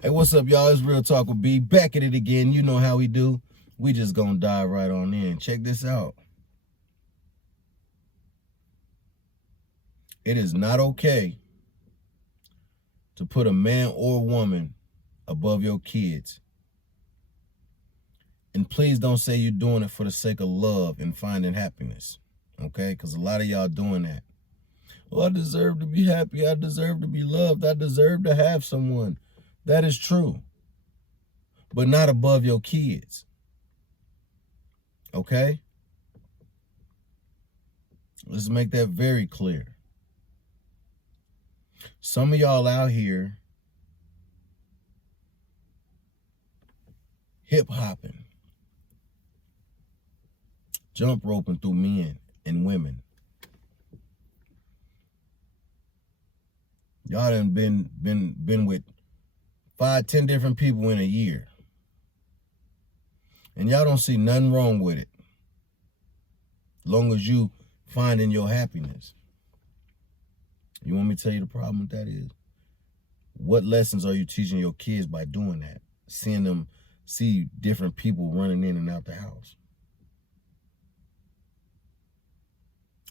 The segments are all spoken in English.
Hey, what's up, y'all? It's Real Talk with B. Back at it again. You know how we do. We just gonna dive right on in. Check this out. It is not okay to put a man or woman above your kids. And please don't say you're doing it for the sake of love and finding happiness. Okay? Because a lot of y'all doing that. Oh, I deserve to be happy. I deserve to be loved. I deserve to have someone. That is true. But not above your kids. Okay? Let's make that very clear. Some of y'all out here hip hopping, jump roping through men and women. Y'all done been with 5, 10 different people in a year. And y'all don't see nothing wrong with it. Long as you finding your happiness. You want me to tell you the problem with that is? What lessons are you teaching your kids by doing that? Seeing them see different people running in and out the house.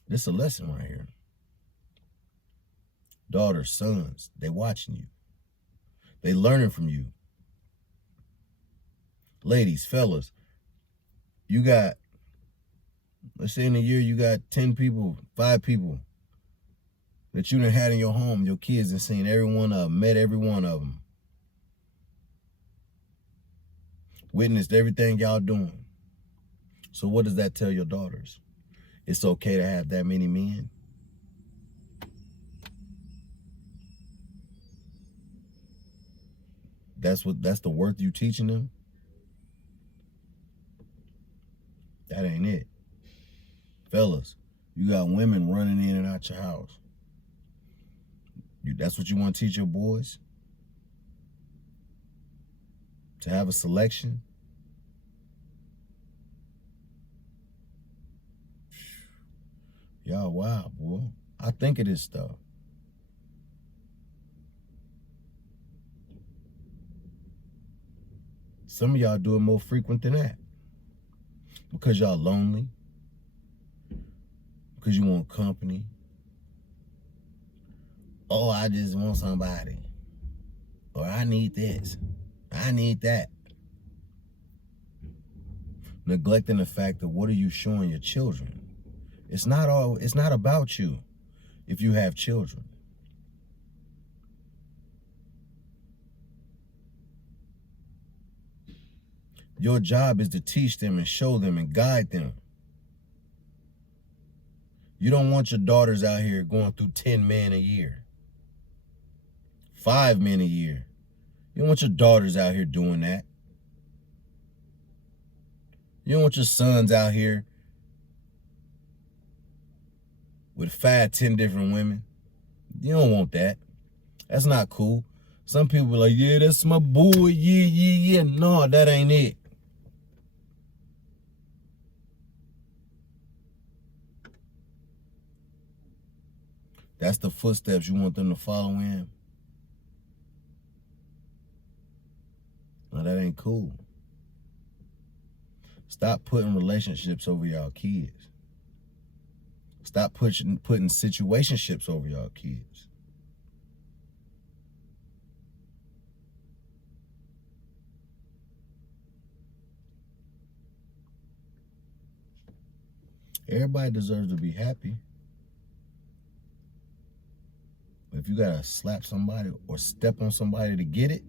This is a lesson right here. Daughters, sons, they watching you. They learning from you. Ladies, fellas, you got, let's say in a year you got 10 people, 5 people that you done had in your home, your kids and seen every one of them, met every one of them. Witnessed everything y'all doing. So what does that tell your daughters? It's okay to have that many men? That's the worth you teaching them? That ain't it. Fellas, you got women running in and out your house. That's what you want to teach your boys? To have a selection? Y'all wow, boy. I think of this stuff. Some of y'all do it more frequent than that. Because y'all lonely. Because you want company. Oh, I just want somebody. Or I need this. I need that. Neglecting the fact of what are you showing your children? It's not about you if you have children. Your job is to teach them and show them and guide them. You don't want your daughters out here going through 10 men a year. 5 men a year. You don't want your daughters out here doing that. You don't want your sons out here with 5, 10 different women. You don't want that. That's not cool. Some people are like, yeah, that's my boy. Yeah. No, that ain't it. That's the footsteps you want them to follow in. No, that ain't cool. Stop putting relationships over y'all kids. Stop putting situationships over y'all kids. Everybody deserves to be happy. But if you gotta slap somebody or step on somebody to get it,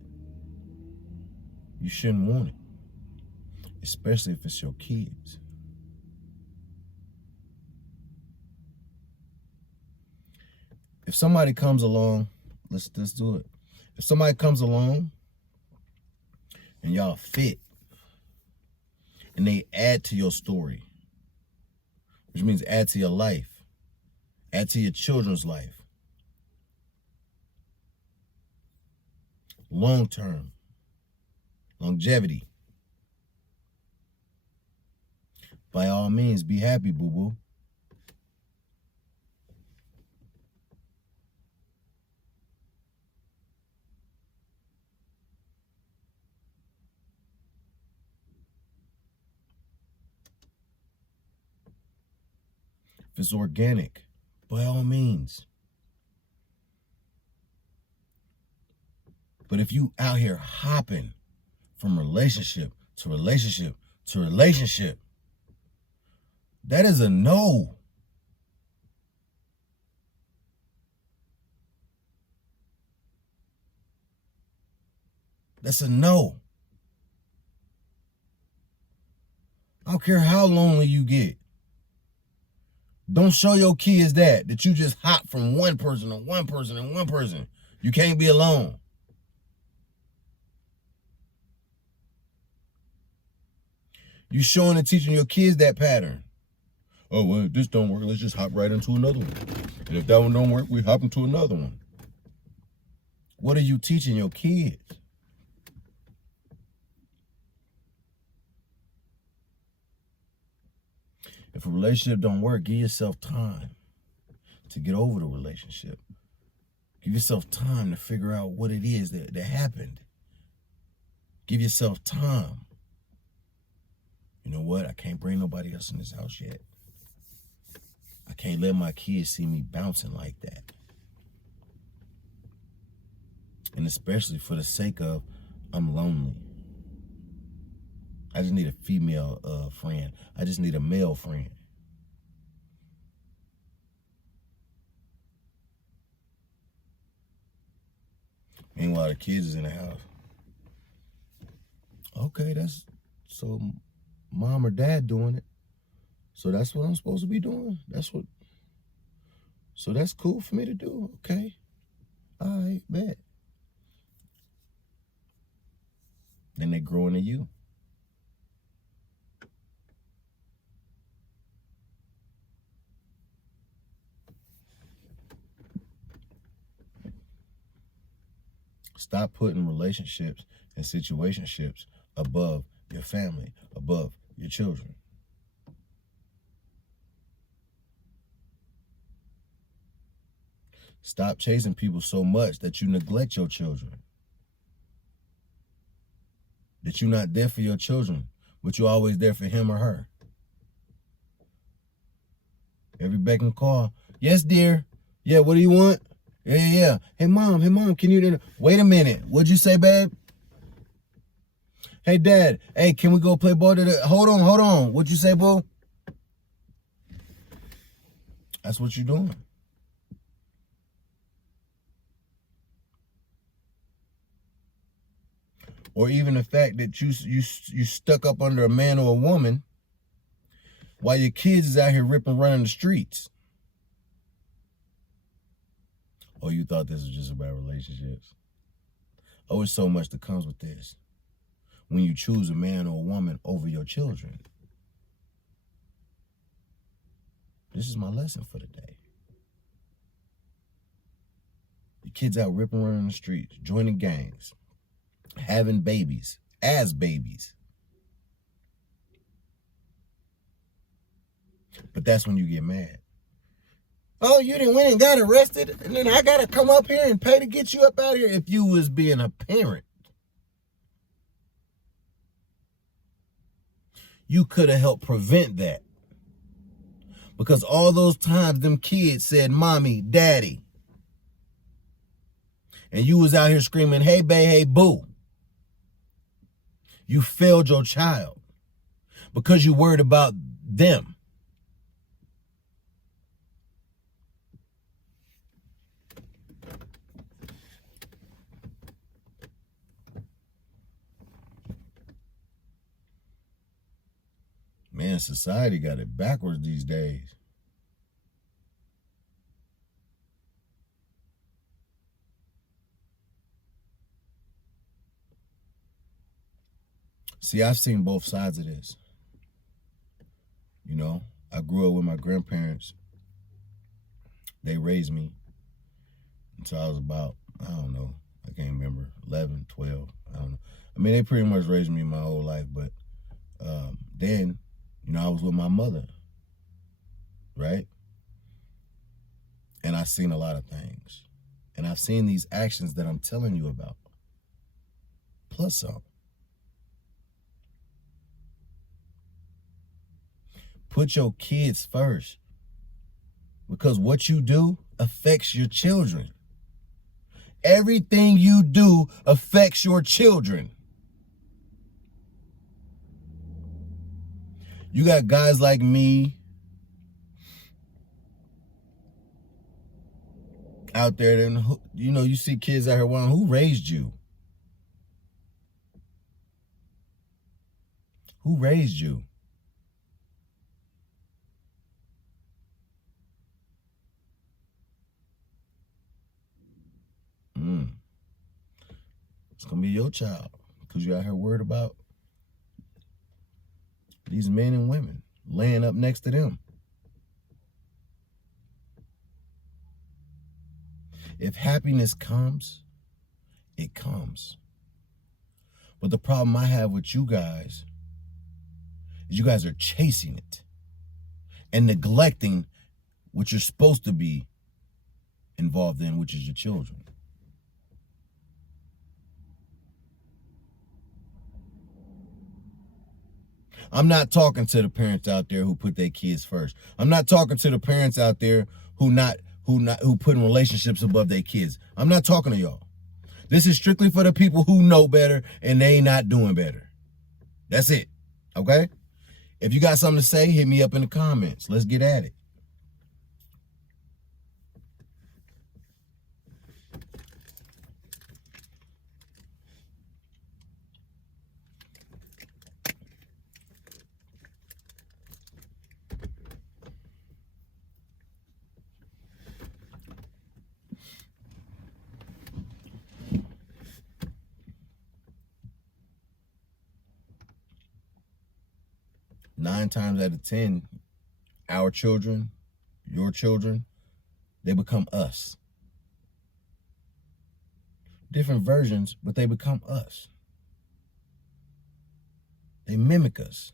you shouldn't want it. Especially if it's your kids. If somebody comes along, let's do it. If somebody comes along and y'all fit and they add to your story, which means add to your life, add to your children's life, long term, longevity, by all means, be happy, boo-boo. if it's organic, by all means. But if you out here hopping from relationship to relationship to relationship, that is a no. That's a no. I don't care how lonely you get. Don't show your kids that you just hop from one person to one person and one person. You can't be alone. You showing and teaching your kids that pattern. Oh, well, if this don't work, let's just hop right into another one. And if that one don't work, we hop into another one. What are you teaching your kids? If a relationship don't work, give yourself time to get over the relationship. Give yourself time to figure out what it is that happened. Give yourself time. You know what? I can't bring nobody else in this house yet. I can't let my kids see me bouncing like that. And especially for the sake of, I'm lonely. I just need a female friend. I just need a male friend. Meanwhile, the kids is in the house. Okay, that's so mom or dad doing it. So that's what I'm supposed to be doing. So that's cool for me to do. Okay. All right, bet. Then they grow into you. Stop putting relationships and situationships above your family, above your children. Stop chasing people so much that you neglect your children. That you're not there for your children, but you're always there for him or her. Every beck and call. Yes, dear. Yeah, what do you want? Yeah. Hey, mom, can you... Wait a minute. What'd you say, babe? Hey, dad. Hey, can we go play ball today? Hold on. What'd you say, boo? That's what you're doing. Or even the fact that you stuck up under a man or a woman while your kids is out here ripping, running the streets. Oh, you thought this was just about relationships? Oh, it's so much that comes with this. When you choose a man or a woman over your children. This is my lesson for the day. Your kids out ripping, running the streets, joining gangs, having babies, as babies. But that's when you get mad. Oh, you didn't win and got arrested, and then I got to come up here and pay to get you up out of here. If you was being a parent, you could have helped prevent that. Because all those times them kids said, mommy, daddy, and you was out here screaming, hey, bae, hey, boo. You failed your child because you worried about them. Man, society got it backwards these days. See, I've seen both sides of this. You know, I grew up with my grandparents. They raised me until I was about, I don't know, I can't remember, 11, 12, I don't know. I mean, they pretty much raised me my whole life, but then, you know, I was with my mother, right? And I've seen a lot of things. And I've seen these actions that I'm telling you about. Plus some. Put your kids first. Because what you do affects your children. Everything you do affects your children. You got guys like me out there, and you see kids out here wondering, who raised you? Who raised you? It's gonna be your child, because you out here worried about these men and women laying up next to them. If happiness comes, it comes. But the problem I have with you guys is you guys are chasing it and neglecting what you're supposed to be involved in, which is your children. I'm not talking to the parents out there who put their kids first. I'm not talking to the parents out there who putting relationships above their kids. I'm not talking to y'all. This is strictly for the people who know better and they not doing better. That's it. Okay? If you got something to say, hit me up in the comments. Let's get at it. Nine times out of 10, our children, your children, they become us. Different versions, but they become us. They mimic us.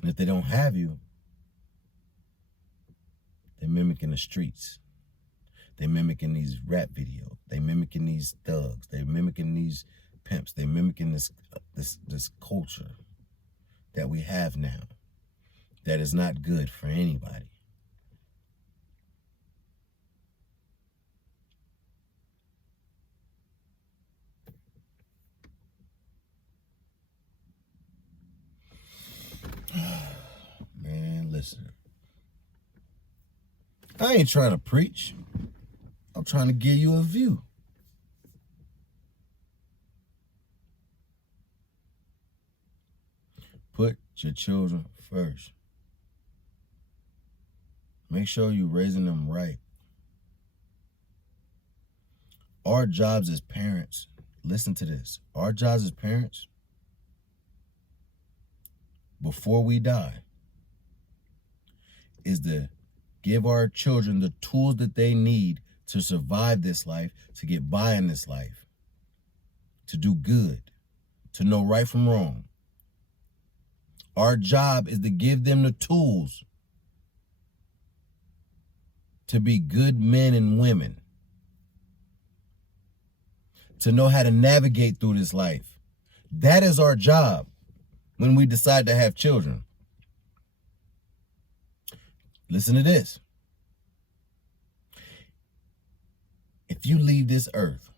And if they don't have you, they're mimicking the streets. They're mimicking these rap videos. They're mimicking these thugs. They're mimicking these pimps. They're mimicking this culture that we have now that is not good for anybody. Man, listen. I ain't trying to preach. I'm trying to give you a view. Put your children first. Make sure you're raising them right. Our jobs as parents, listen to this. Our jobs as parents, before we die, is to give our children the tools that they need to survive this life, to get by in this life, to do good, to know right from wrong. Our job is to give them the tools to be good men and women, to know how to navigate through this life. That is our job when we decide to have children. Listen to this. If you leave this earth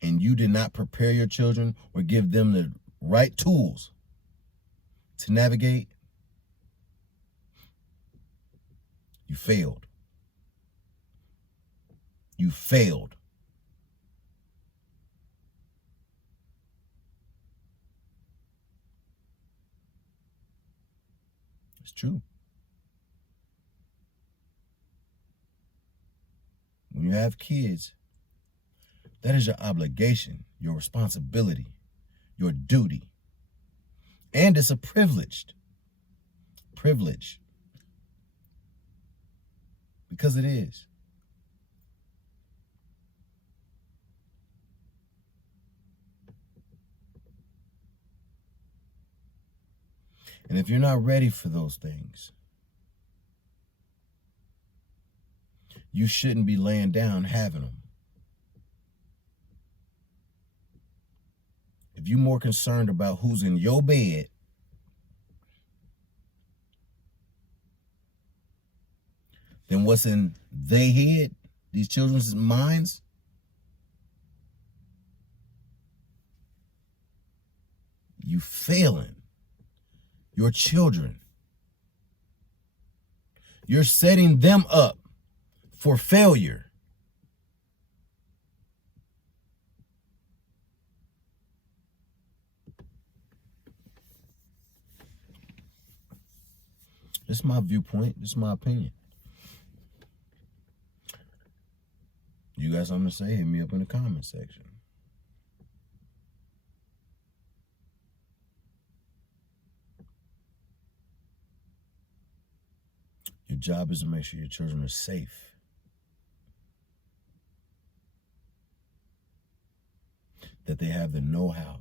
and you did not prepare your children or give them the right tools to navigate, you failed. You failed. It's true. When you have kids, that is your obligation, your responsibility, your duty. And it's a privilege. Because it is. And if you're not ready for those things, you shouldn't be laying down having them. If you're more concerned about who's in your bed than what's in their head, these children's minds, you failing your children. You're setting them up for failure. This is my viewpoint. This is my opinion. You got something to say? Hit me up in the comment section. Your job is to make sure your children are safe. That they have the know-how.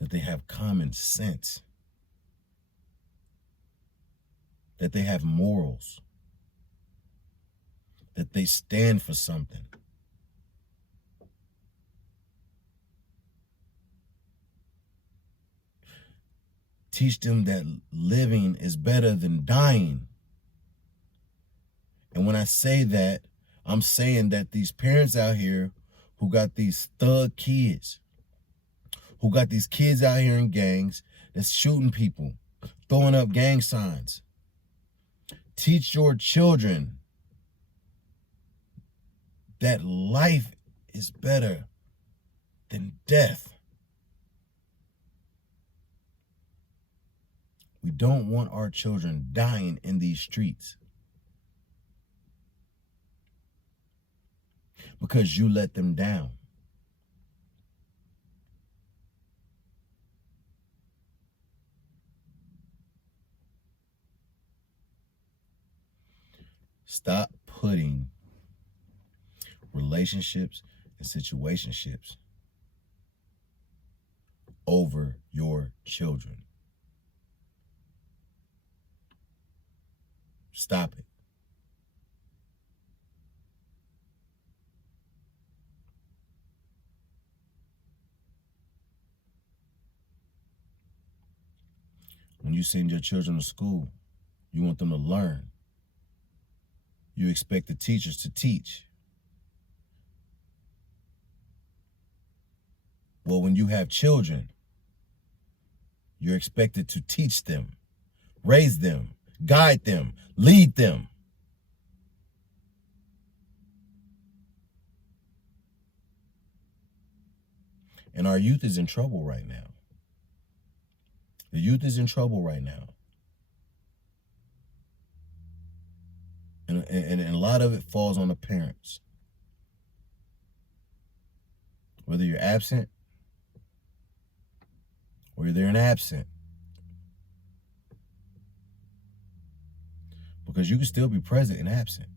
That they have common sense. That they have morals. That they stand for something. Teach them that living is better than dying. And when I say that, I'm saying that these parents out here who got these thug kids, who got these kids out here in gangs that's shooting people, throwing up gang signs. Teach your children that life is better than death. We don't want our children dying in these streets because you let them down. Stop putting relationships and situationships over your children. Stop it. When you send your children to school, you want them to learn. You expect the teachers to teach. Well, when you have children, you're expected to teach them, raise them, guide them, lead them. And our youth is in trouble right now. The youth is in trouble right now. And a lot of it falls on the parents. Whether you're absent or you're there and absent. Because you can still be present and absent.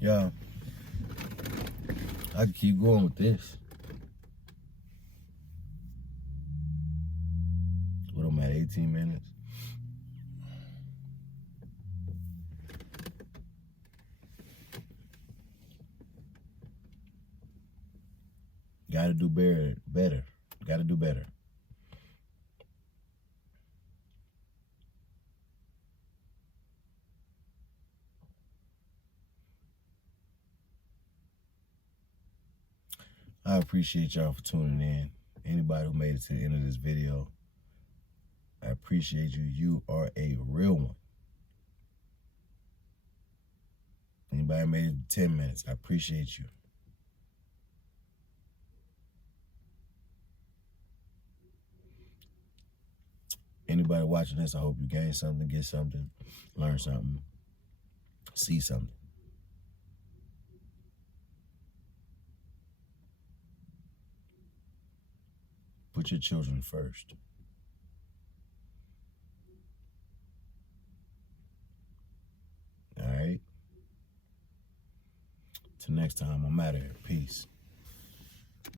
Yeah. I can keep going with this. What am I at, 18 minutes? Gotta do better. Gotta do better. I appreciate y'all for tuning in. Anybody who made it to the end of this video, I appreciate you. You are a real one. Anybody made it to 10 minutes, I appreciate you. Anybody watching this, I hope you gain something, get something, learn something, see something. Put your children first. All right? Till next time, I'm out of here. Peace.